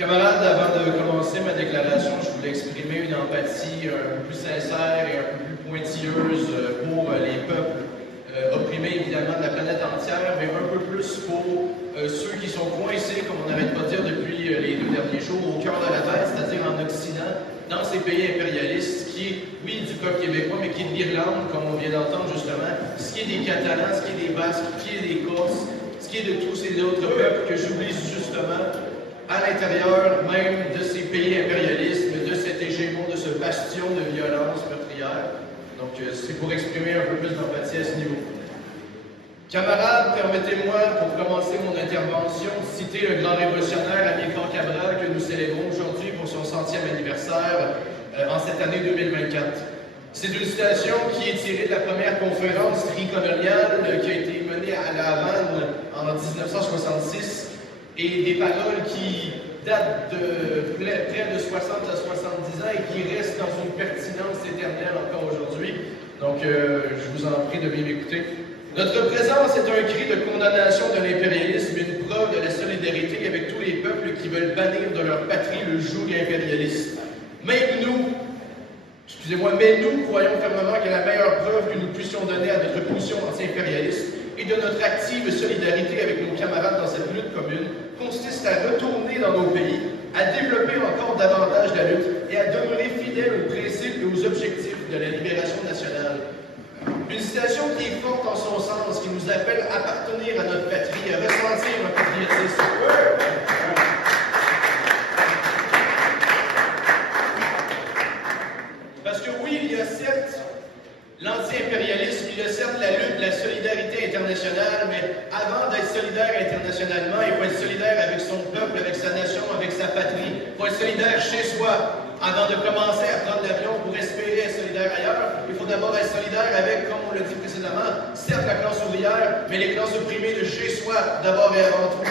Camarades, avant de commencer ma déclaration, je voulais exprimer une empathie un peu plus sincère et un peu plus pointilleuse pour les peuples opprimés évidemment de la planète entière, mais un peu plus pour ceux qui sont coincés, comme on n'arrête pas de dire depuis les 2 derniers jours, au cœur de la terre, c'est-à-dire en Occident, dans ces pays impérialistes, qui est, oui, du peuple québécois, mais qui est de l'Irlande, comme on vient d'entendre justement, ce qui est des Catalans, ce qui est des Basques, ce qui est des Corses, ce qui est de tous ces autres peuples que j'oublie justement à l'intérieur même de ces pays impérialistes, de cet hégémon, de ce bastion de violence meurtrière. Donc, c'est pour exprimer un peu plus d'empathie à ce niveau. Camarades, permettez-moi, pour commencer mon intervention, de citer le grand révolutionnaire Amilcar Cabral que nous célébrons aujourd'hui pour son 100e anniversaire en cette année 2024. C'est une citation qui est tirée de la première conférence tricoloniale qui a été menée à La Havane en 1966 et des paroles qui datent de près de 60 à 70 ans et qui restent dans une pertinence éternelle encore aujourd'hui. Donc, je vous en prie de bien m'écouter. Notre présence est un cri de condamnation de l'impérialisme, une preuve de la solidarité avec tous les peuples qui veulent bannir de leur patrie le joug impérialiste. Mais nous croyons fermement que la meilleure preuve que nous puissions donner à notre position anti-impérialiste et de notre active solidarité avec nos camarades dans cette lutte commune consiste à retourner dans nos pays, à développer encore davantage la lutte et à demeurer fidèles aux principes et aux objectifs de la libération nationale. Une citation qui est forte en son sens, qui nous appelle à appartenir à notre patrie, à ressentir un patriotisme. Parce que oui, il y a certes l'anti-impérialisme, il y a certes la lutte, la solidarité internationale, mais avant d'être solidaire internationalement, il faut être solidaire avec son peuple, avec sa nation, avec sa patrie. Il faut être solidaire chez soi. Avant de commencer à prendre l'avion pour espérer être solidaire ailleurs, il faut d'abord être solidaire avec, comme on l'a dit précédemment, certes la classe ouvrière, mais les classes opprimées de chez soi, d'abord et avant tout.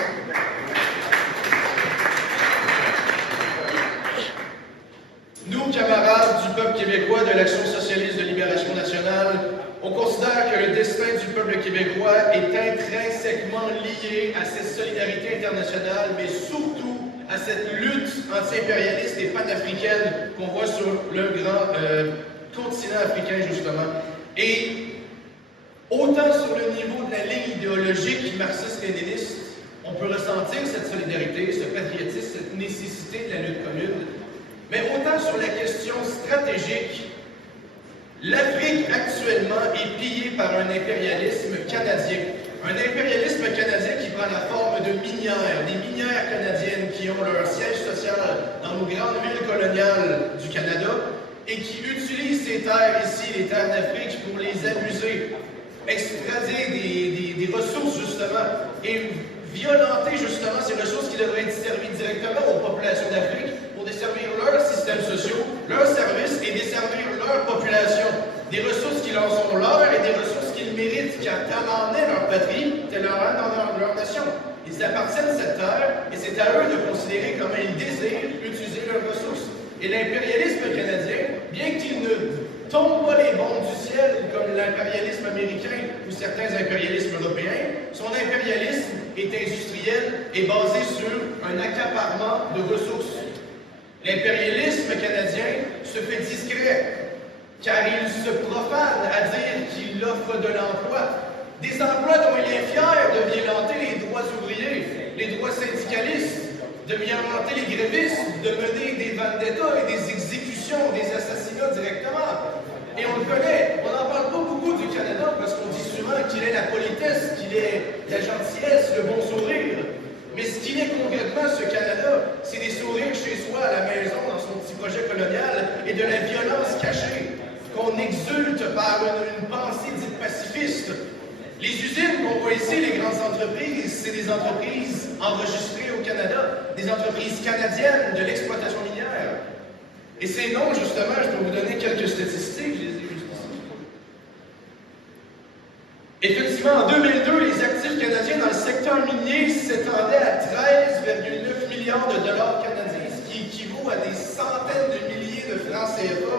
Nous, camarades du peuple québécois de l'Action socialiste de libération nationale, on considère que le destin du peuple québécois est intrinsèquement lié à cette solidarité internationale, mais surtout à cette lutte anti-impérialiste et panafricaine qu'on voit sur le grand continent africain, justement. Et autant sur le niveau de la ligne idéologique marxiste-léniniste, on peut ressentir cette solidarité, ce patriotisme, cette nécessité de la lutte commune, mais autant sur la question stratégique, l'Afrique actuellement est pillée par un impérialisme canadien. Un impérialisme canadien qui prend la forme de minières, des minières canadiennes qui ont leur siège social dans nos grandes villes coloniales du Canada et qui utilisent ces terres ici, les terres d'Afrique, pour les abuser, extrader des ressources justement et violenter justement ces ressources qui devraient être servies directement aux populations d'Afrique pour desservir leurs systèmes sociaux, leurs services et desservir leur population. Des ressources qui leur sont leurs et des ressources qu'ils méritent, car tel en est leur patrie, tel en est dans leur nation. Ils appartiennent à cette terre et c'est à eux de considérer comment ils désirent utiliser leurs ressources. Et l'impérialisme canadien, bien qu'il ne tombe pas les bombes du ciel comme l'impérialisme américain ou certains impérialismes européens, son impérialisme est industriel et basé sur un accaparement de ressources. L'impérialisme canadien se fait discret, car il se profane à dire qu'il offre de l'emploi. Des emplois dont il est fier de violenter les droits ouvriers, les droits syndicalistes, de violenter les grévistes, de mener des vendettas et des exécutions, des assassinats directement. Et on le connaît, on n'en parle pas beaucoup du Canada parce qu'on dit souvent qu'il est la politesse, qu'il est la gentillesse, le bon sourire. Mais ce qu'il est concrètement, ce Canada, c'est des sourires chez soi, à la maison, dans son petit projet colonial, et de la violence cachée, qu'on exulte par une pensée dite pacifiste. Les usines qu'on voit ici, les grandes entreprises, c'est des entreprises enregistrées au Canada, des entreprises canadiennes de l'exploitation minière. Et ces noms, justement, je peux vous donner quelques statistiques, je les ai juste ici. Effectivement, en 2002, les actifs canadiens dans le secteur minier s'étendaient à 13,9 milliards de dollars canadiens, ce qui équivaut à des centaines de milliers de francs CFA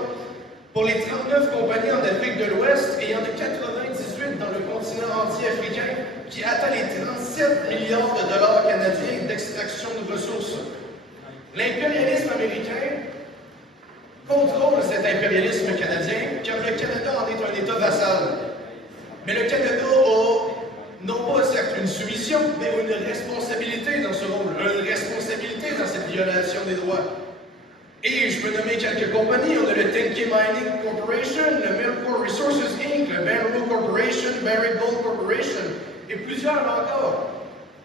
pour les 39 compagnies en Afrique de l'Ouest et il y en a 98 dans le continent entier africain qui atteint les 37 milliards de dollars canadiens d'extraction de ressources. L'impérialisme américain contrôle cet impérialisme canadien, car le Canada en est un État vassal. Mais le Canada a non pas certes une soumission, mais une responsabilité dans ce rôle, une responsabilité dans cette violation des droits. Et je peux nommer quelques compagnies. On a le Tenke Mining Corporation, le Melcor Resources Inc., le Barrow Corporation, Barrick Gold Corporation, et plusieurs encore,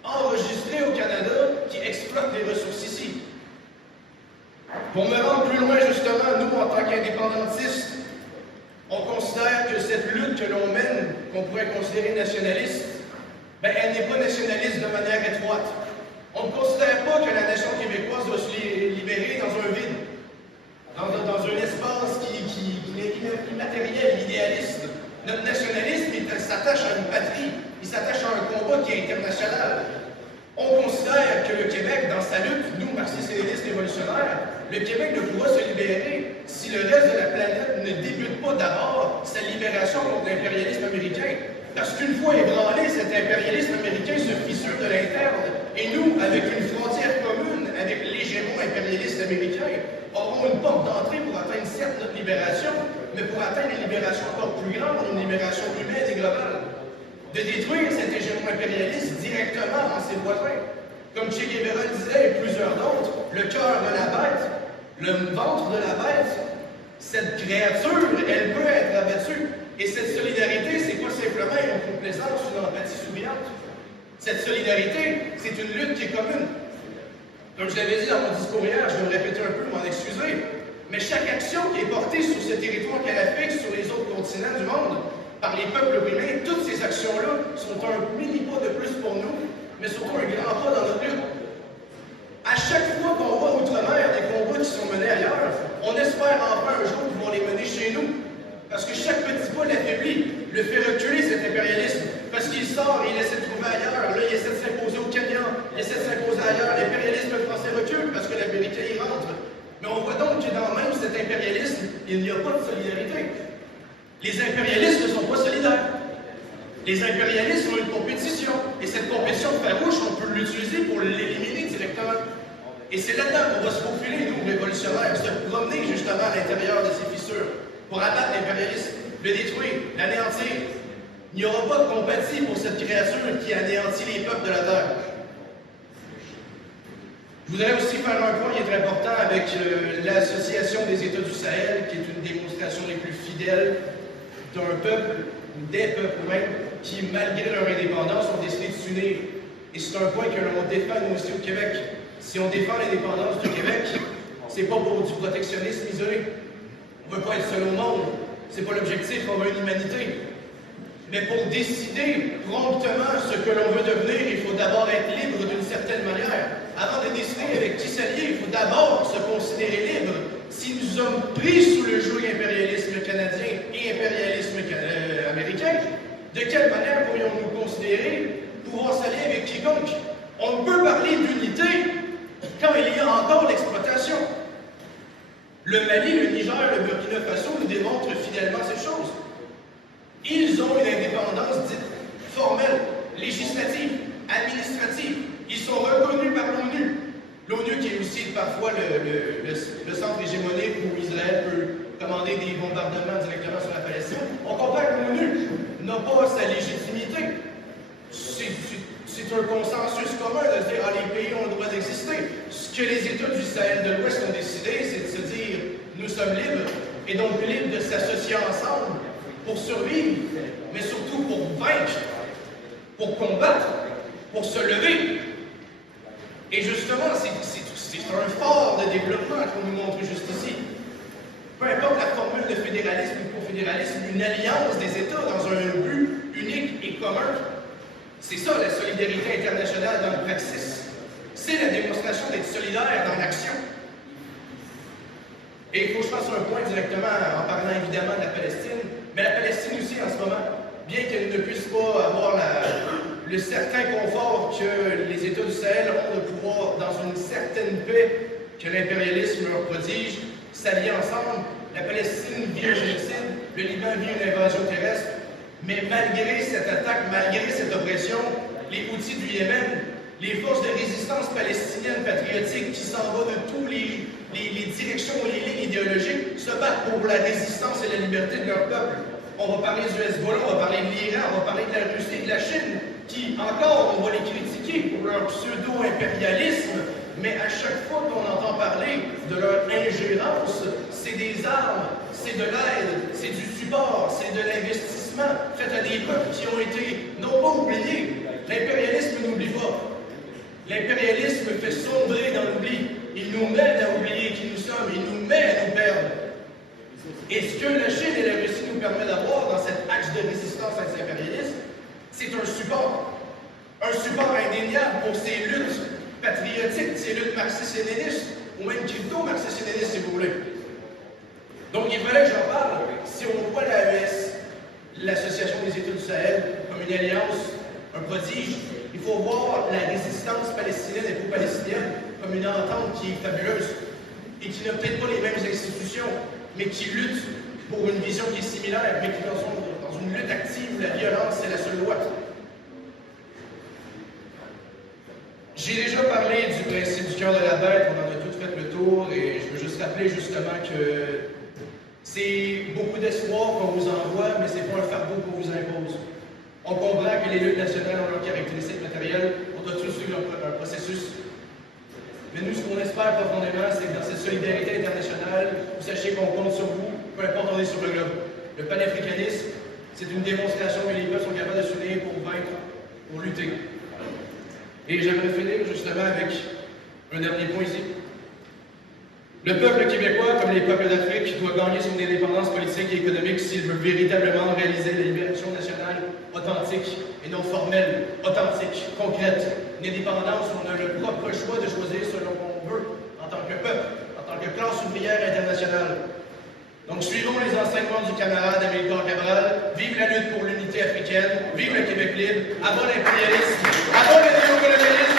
enregistrés au Canada, qui exploitent les ressources ici. Pour me rendre plus loin, justement, nous, en tant qu'indépendantistes, on considère que cette lutte que l'on mène, qu'on pourrait considérer nationaliste, elle n'est pas nationaliste de manière étroite. On ne considère pas que la nation québécoise doit se libérer dans un vide, dans un espace qui est immatériel, idéaliste. Notre nationalisme, il s'attache à une patrie, il s'attache à un combat qui est international. On considère que le Québec, dans sa lutte, nous, marxistes-léninistes révolutionnaires, le Québec ne pourra se libérer si le reste de la planète ne débute pas d'abord sa libération contre l'impérialisme américain. Parce qu'une fois ébranlé, cet impérialisme américain se fissure de l'interne. Et nous, avec une frontière commune avec l'hégémon impérialiste américain, aurons une porte d'entrée pour atteindre certes notre libération, mais pour atteindre une libération encore plus grande, une libération humaine et globale. De détruire cet hégémon impérialiste directement dans ses voisins. Comme Che Guevara le disait et plusieurs d'autres, le cœur de la bête, le ventre de la bête, cette créature, elle peut être abattue. Et cette solidarité, c'est pas simplement une complaisance, une empathie souriante. Cette solidarité, c'est une lutte qui est commune. Comme je l'avais dit dans mon discours hier, je vais me répéter un peu, m'en excuser, mais chaque action qui est portée sur ce territoire canadique, sur les autres continents du monde, par les peuples opprimés, toutes ces actions-là sont un mini-pas de plus pour nous, mais surtout un grand pas dans notre lutte. À chaque fois qu'on voit outre-mer des combats qui sont menés ailleurs, on espère enfin un jour pouvoir les mener chez nous. Parce que chaque petit pas l'affaiblit, le fait reculer cet impérialisme. Parce qu'il sort et il essaie de trouver ailleurs. Là, il essaie de s'imposer au Kenya, il essaie de s'imposer ailleurs. L'impérialisme français recule parce que l'Américain y rentre. Mais on voit donc que dans même cet impérialisme, il n'y a pas de solidarité. Les impérialistes ne sont pas solidaires. Les impérialistes ont une compétition. Et cette compétition farouche, on peut l'utiliser pour l'éliminer directement. Et c'est là-dedans qu'on va se faufiler, nous, révolutionnaires, se promener justement à l'intérieur de ces fissures, pour abattre l'impérialisme, le détruire, l'anéantir. Il n'y aura pas de compatie pour cette créature qui anéantit les peuples de la Terre. Je voudrais aussi faire un point qui est très important avec l'Association des États du Sahel, qui est une démonstration les plus fidèles d'un peuple, ou des peuples même, qui, malgré leur indépendance, ont décidé de s'unir. Et c'est un point que l'on défend nous aussi au Québec. Si on défend l'indépendance du Québec, c'est pas pour du protectionnisme isolé. On ne veut pas être seul au monde. C'est pas l'objectif, on veut une humanité. Mais pour décider promptement ce que l'on veut devenir, il faut d'abord être libre d'une certaine manière. Avant de décider avec qui s'allier, il faut d'abord se considérer libre. Si nous sommes pris sous le joug impérialisme canadien et impérialisme américain, de quelle manière pourrions-nous considérer pouvoir s'allier avec quiconque? On ne peut parler d'unité quand il y a encore l'exploitation. Le Mali, le Niger, le Burkina Faso nous démontrent fidèlement ces choses. Ils ont une indépendance dite formelle, législative, administrative. Ils sont reconnus par l'ONU. L'ONU qui est aussi parfois le centre hégémonique où Israël peut commander des bombardements directement sur la Palestine. On comprend que l'ONU n'a pas sa légitimité. C'est un consensus commun de se dire « Ah, les pays ont le droit d'exister ». Ce que les États du Sahel de l'Ouest ont décidé, c'est de se dire « Nous sommes libres » et donc libres de s'associer ensemble pour survivre, mais surtout pour vaincre, pour combattre, pour se lever. Et justement, c'est un phare de développement qu'on nous montre juste ici. Peu importe la formule de fédéralisme ou confédéralisme, une alliance des États dans un but unique et commun. C'est ça la solidarité internationale dans le praxis. C'est la démonstration d'être solidaire dans l'action. Et il faut que je fasse un point directement en parlant évidemment de la Palestine, mais la Palestine aussi en ce moment, bien qu'elle ne puisse pas avoir le certain confort que les États du Sahel ont de pouvoir, dans une certaine paix que l'impérialisme leur prodige, s'allier ensemble. La Palestine vit un génocide, le Liban vit une invasion terrestre, mais malgré cette attaque, malgré cette oppression, les Houthis du Yémen les forces de résistance palestiniennes patriotiques qui s'en vont de toutes les directions et les lignes idéologiques se battent pour la résistance et la liberté de leur peuple. On va parler du Hezbollah, on va parler de l'Iran, on va parler de la Russie et de la Chine, qui, encore, on va les critiquer pour leur pseudo-impérialisme, mais à chaque fois qu'on entend parler de leur ingérence, c'est des armes, c'est de l'aide, c'est du support, c'est de l'investissement fait à des peuples qui ont été, non pas oubliés. L'impérialisme n'oublie pas. L'impérialisme fait sombrer dans l'oubli. Il nous mène à oublier qui nous sommes, il nous met à nous perdre. Et ce que la Chine et la Russie nous permettent d'avoir dans cet axe de résistance à l'impérialisme, c'est un support. Un support indéniable pour ces luttes patriotiques, ces luttes marxistes-léninistes, ou même crypto-marxistes-léninistes, si vous voulez. Donc il fallait que j'en parle. Si on voit l'AES, l'Association des États du Sahel, comme une alliance, un prodige, il faut voir la résistance palestinienne et pro-palestinienne comme une entente qui est fabuleuse et qui n'a peut-être pas les mêmes institutions, mais qui lutte pour une vision qui est similaire, mais qui sont dans une lutte active où la violence est la seule loi. J'ai déjà parlé du principe du cœur de la bête, on en a tout fait le tour, et je veux juste rappeler justement que c'est beaucoup d'espoir qu'on vous envoie, mais c'est pas un fardeau qu'on vous impose. On comprend que les luttes nationales ont leurs caractéristiques matérielles, on doit tous suivre un processus. Mais nous, ce qu'on espère profondément, c'est que dans cette solidarité internationale, vous sachiez qu'on compte sur vous, peu importe où on est sur le globe. Le panafricanisme, c'est une démonstration que les peuples sont capables de s'unir pour vaincre, pour lutter. Et j'aimerais finir justement avec un dernier point ici. Le peuple québécois, comme les peuples d'Afrique, doit gagner son indépendance politique et économique s'il veut véritablement réaliser la libération nationale authentique et non formelle, authentique, concrète. Une indépendance où on a le propre choix de choisir selon qu'on veut, en tant que peuple, en tant que classe ouvrière internationale. Donc suivons les enseignements du camarade Amilcar Cabral, vive la lutte pour l'unité africaine, vive le Québec libre, avant l'impérialisme, avant le néocolonialisme.